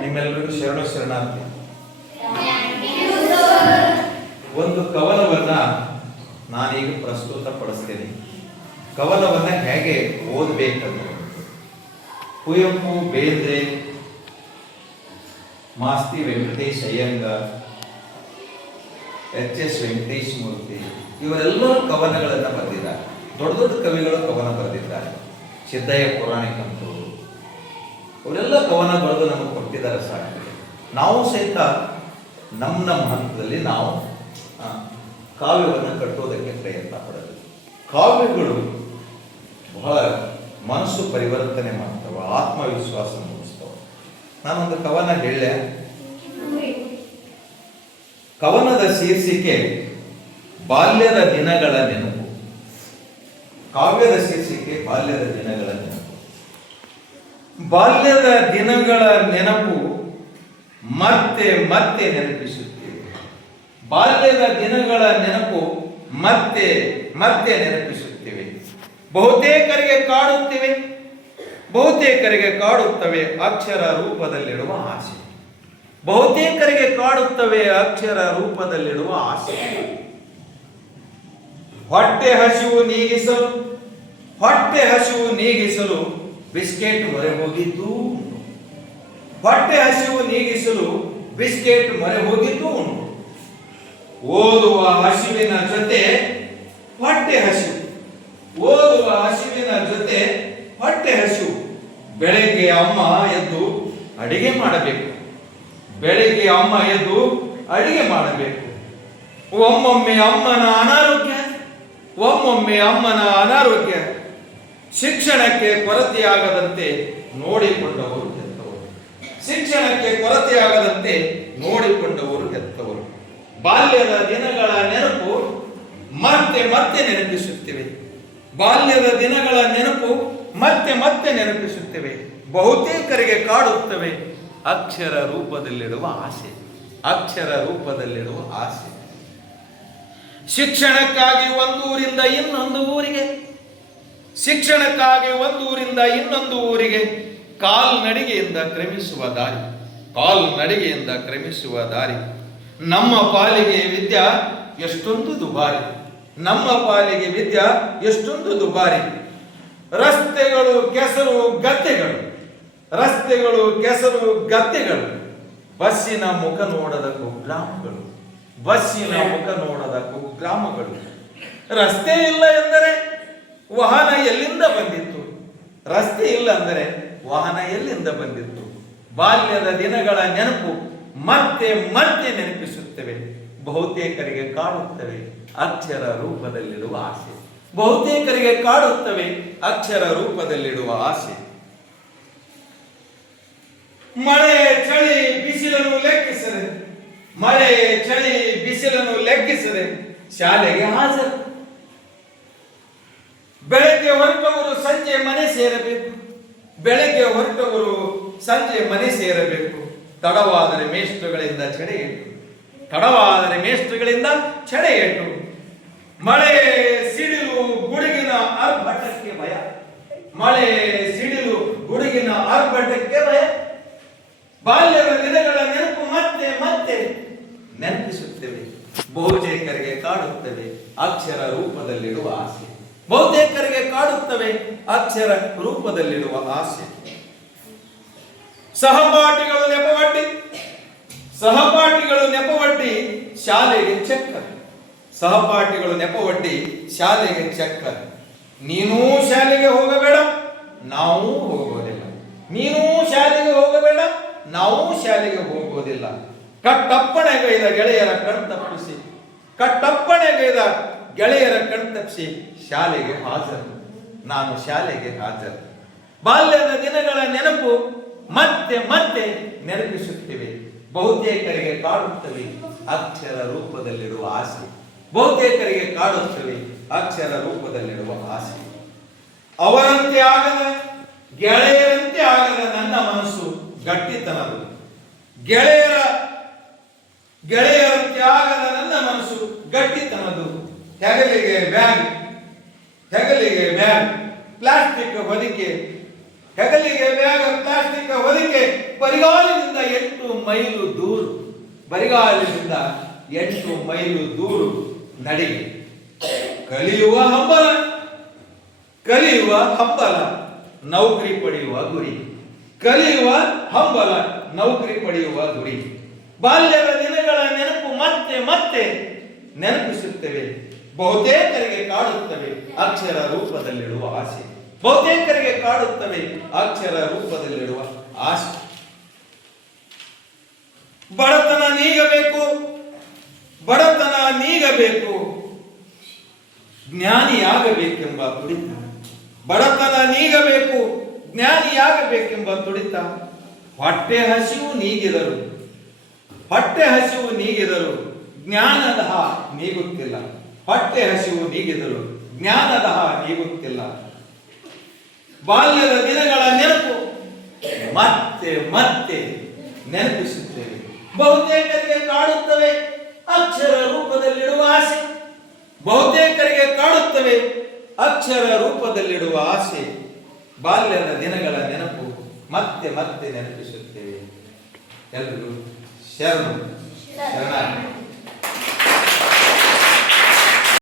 ನಿಮ್ಮೆಲ್ಲರಿಗೂ ಶರಣಾರ್ಥಿ. ಒಂದು ಕವನವನ್ನ ನಾನೀಗ ಪ್ರಸ್ತುತ ಪಡಿಸ್ತೇನೆ. ಕವನವನ್ನ ಹೇಗೆ ಓದಬೇಕಂದ್ರೆ ಕುವೆಂಪು, ಬೇಂದ್ರೆ, ಮಾಸ್ತಿ ವೆಂಕಟೇಶ್ ಅಯ್ಯಂಗಾರ್, ಎಚ್.ಎಸ್. ವೆಂಕಟೇಶ್ ಮೂರ್ತಿ ಇವರೆಲ್ಲ ಕವನಗಳನ್ನು ಬರೆದಿದ್ದಾರೆ. ದೊಡ್ಡ ದೊಡ್ಡ ಕವಿಗಳು ಕವನ ಬರೆದಿದ್ದಾರೆ. ಸಿದ್ದಯ್ಯ ಪುರಾಣಿಕಂತರು ಅವರೆಲ್ಲ ಕವನ ಬರೆದು ನಮಗೆ ಕೊಟ್ಟಿದ್ದಾರೆ. ಸಾಕು, ನಾವು ಸಹಿತ ನಮ್ಮ ಹಂತದಲ್ಲಿ ನಾವು ಕಾವ್ಯವನ್ನು ಕಟ್ಟೋದಕ್ಕೆ ಪ್ರಯತ್ನ ಪಡೋದು. ಕಾವ್ಯಗಳು ಬಹಳ ಮನಸ್ಸು ಪರಿವರ್ತನೆ ಮಾಡ್ತವೆ, ಆತ್ಮವಿಶ್ವಾಸ ಮೂಡಿಸ್ತವೆ. ನಾನೊಂದು ಕವನ ಹೇಳೆ. ಕವನದ ಶೀರ್ಷಿಕೆ ಬಾಲ್ಯದ ದಿನಗಳ ನೆನಪು. ಕಾವ್ಯದ ಶೀರ್ಷಿಕೆ ಬಾಲ್ಯದ ದಿನಗಳ ನೆನಪು. ಬಾಲ್ಯದ ದಿನಗಳ ನೆನಪು ಮತ್ತೆ ಮತ್ತೆ ನೆನಪಿಸುತ್ತೇವೆ. ಬಾಲ್ಯದ ದಿನಗಳ ನೆನಪು ಮತ್ತೆ ಮತ್ತೆ ನೆನಪಿಸುತ್ತೇವೆ. ಬಹುತೇಕರಿಗೆ ಕಾಡುತ್ತವೆ ಅಕ್ಷರ ರೂಪದಲ್ಲಿಡುವ ಆಸೆ. ಬಹುತೇಕರಿಗೆ ಕಾಡುತ್ತವೆ ಅಕ್ಷರ ರೂಪದಲ್ಲಿಡುವ ಆಸೆ. ಹೊಟ್ಟೆ ಹಸಿವು ನೀಗಿಸಲು ಬಿಸ್ಕೆಟ್ ಮೊರೆ ಹೋಗಿದ್ದು. ಹೊಟ್ಟೆ ಹಸಿವು ನೀಗಿಸಲು ಬಿಸ್ಕೆಟ್ ಮೊರೆ ಹೋಗಿದ್ದು ಉಂಟು. ಓದುವ ಹಸಿವಿನ ಜೊತೆ ಹೊಟ್ಟೆ ಹಸಿವು. ಬೆಳಗ್ಗೆ ಅಮ್ಮ ಎದ್ದು ಅಡಿಗೆ ಮಾಡಬೇಕು. ಒಮ್ಮೊಮ್ಮೆ ಅಮ್ಮನ ಅನಾರೋಗ್ಯ ಶಿಕ್ಷಣಕ್ಕೆ ಕೊರತೆಯಾಗದಂತೆ ನೋಡಿಕೊಂಡವರು ಹೆತ್ತವರು. ಬಾಲ್ಯದ ದಿನಗಳ ನೆನಪು ಮತ್ತೆ ಮತ್ತೆ ನೆನಪಿಸುತ್ತೇವೆ. ಬಹುತೇಕರಿಗೆ ಕಾಡುತ್ತವೆ ಅಕ್ಷರ ರೂಪದಲ್ಲಿಡುವ ಆಸೆ. ಶಿಕ್ಷಣಕ್ಕಾಗಿ ಒಂದೂರಿಂದ ಇನ್ನೊಂದು ಊರಿಗೆ ಕಾಲ್ನಡಿಗೆಯಿಂದ ಕ್ರಮಿಸುವ ದಾರಿ. ನಮ್ಮ ಪಾಲಿಗೆ ವಿದ್ಯಾ ಎಷ್ಟೊಂದು ದುಬಾರಿ. ರಸ್ತೆಗಳು ಕೆಸರು ಗದ್ದೆಗಳು. ಬಸ್ಸಿನ ಮುಖ ನೋಡದ ಕುಗ್ರಾಮಗಳು. ರಸ್ತೆ ಇಲ್ಲ ಎಂದರೆ ವಾಹನ ಎಲ್ಲಿಂದ ಬಂದಿತ್ತು? ಬಾಲ್ಯದ ದಿನಗಳ ನೆನಪು ಮತ್ತೆ ಮತ್ತೆ ನೆನಪಿಸುತ್ತವೆ. ಬಹುತೇಕರಿಗೆ ಕಾಡುತ್ತವೆ ಅಕ್ಷರ ರೂಪದಲ್ಲಿಡುವ ಆಸೆ. ಮಳೆ ಚಳಿ ಬಿಸಿಲನ್ನು ಲೆಕ್ಕಿಸದೆ ಶಾಲೆಗೆ ಹಾಜರು. ಬೆಳಗ್ಗೆ ಹೊರಟವರು ಸಂಜೆ ಮನೆ ಸೇರಬೇಕು. ತಡವಾದರೆ ಮೇಷ್ಟ್ರುಗಳಿಂದ ಚಡೆಯೇಟು. ಮಳೆ ಸಿಡಿಲು ಗುಡುಗಿನ ಆರ್ಭಟಕ್ಕೆ ಭಯ. ಬಾಲ್ಯದ ದಿನಗಳ ನೆನಪು ಮತ್ತೆ ಮತ್ತೆ ನೆನಪಿಸುತ್ತೇವೆ. ಬಹುತೇಕರಿಗೆ ಕಾಡುತ್ತವೆ ಅಕ್ಷರ ರೂಪದಲ್ಲಿಡುವ ಆಸೆ. ಸಹಪಾಠಿಗಳು ನೆಪವಡ್ಡಿ ಶಾಲೆಗೆ ಚಕ್ಕರ್. ನೀನೂ ಶಾಲೆಗೆ ಹೋಗಬೇಡ, ನಾವು ಹೋಗೋದಿಲ್ಲ. ಕಟ್ಟಪ್ಪಣೆಗೈದ ಗೆಳೆಯರ ಕಣ್ತಪ್ಪಿಸಿ ಶಾಲೆಗೆ ಹಾಜರು. ಬಾಲ್ಯದ ದಿನಗಳ ನೆನಪು ಮತ್ತೆ ಮತ್ತೆ ನೆನಪಿಸುತ್ತಿವೆ. ಬಹುತೇಕರಿಗೆ ಕಾಡುತ್ತವೆ ಅಕ್ಷರ ರೂಪದಲ್ಲಿಡುವ ಆಸೆ. ಅವರಂತೆ ಆಗದ ಗೆಳೆಯರಂತೆ ಆಗದ ನನ್ನ ಮನಸ್ಸು ಗಟ್ಟಿತನದು. ಗೆಳೆಯರಂತೆ ಆಗದ ನನ್ನ ಮನಸ್ಸು ಗಟ್ಟಿತನದು. ಹೆಗಲಿಗೆ ಬ್ಯಾಗ್, ಪ್ಲಾಸ್ಟಿಕ್ ಹೊದಿಕೆ, ಹೆಗಲಿಗೆ ಬ್ಯಾಗ, ಪ್ಲಾಸ್ಟಿಕ್ ಹೊದಿಕೆ, ಬರಿಗಾಲಿನಿಂದ 8 ಮೈಲು ದೂರು, ಬರಿಗಾಲಿನಿಂದ 8 ಮೈಲು ದೂರು ನಡಿಗೆ. ಕಲಿಯುವ ಹಂಬಲ, ಕಲಿಯುವ ಹಂಬಲ, ನೌಕರಿ ಪಡೆಯುವ ಗುರಿ, ಕಲಿಯುವ ಹಂಬಲ, ನೌಕರಿ ಪಡೆಯುವ ಗುರಿ. ಬಾಲ್ಯದ ದಿನಗಳ ನೆನಪು ಮತ್ತೆ ಮತ್ತೆ ನೆನಪಿಸುತ್ತವೆ, ಬಹುತೇಕರಿಗೆ ಕಾಡುತ್ತವೆ ಅಕ್ಷರ ರೂಪದಲ್ಲಿಡುವ ಆಸೆ, ಬಹುತೇಕರಿಗೆ ಕಾಡುತ್ತವೆ ಅಕ್ಷರ ರೂಪದಲ್ಲಿಡುವ ಆಸೆ. ಬಡತನ ನೀಗಬೇಕು, ಬಡತನ ನೀಗಬೇಕು, ಜ್ಞಾನಿಯಾಗಬೇಕೆಂಬ ತುಡಿತ, ಬಡತನ ನೀಗಬೇಕು, ಜ್ಞಾನಿಯಾಗಬೇಕೆಂಬ ತುಡಿತ. ಹೊಟ್ಟೆ ಹಸಿವು ನೀಗಿದರು, ಹೊಟ್ಟೆ ಹಸಿವು ನೀಗಿದರು, ಜ್ಞಾನದ ನೀಗುತ್ತಿಲ್ಲ, ಹೊಟ್ಟೆ ಹಸಿವು ನೀಗಿದರು, ಜ್ಞಾನದ ನೀಗುತ್ತಿಲ್ಲ. ಬಾಲ್ಯದ ದಿನಗಳ ನೆನಪು ಮತ್ತೆ ಮತ್ತೆ ನೆನಪಿಸುತ್ತೇವೆ, ಬಹುತೇಕರಿಗೆ ಕಾಡುತ್ತವೆ ಅಕ್ಷರ ರೂಪದಲ್ಲಿಡುವ ಆಸೆ, ಬಹುತೇಕರಿಗೆ ಕಾಡುತ್ತವೆ ಅಕ್ಷರ ರೂಪದಲ್ಲಿಡುವ ಆಸೆ. ಬಾಲ್ಯದ ದಿನಗಳ ನೆನಪು ಮತ್ತೆ ಮತ್ತೆ ನೆನಪಿಸುತ್ತೇವೆ. ಎಲ್ಲರಿಗೂ ಶರಣು ಶರಣ.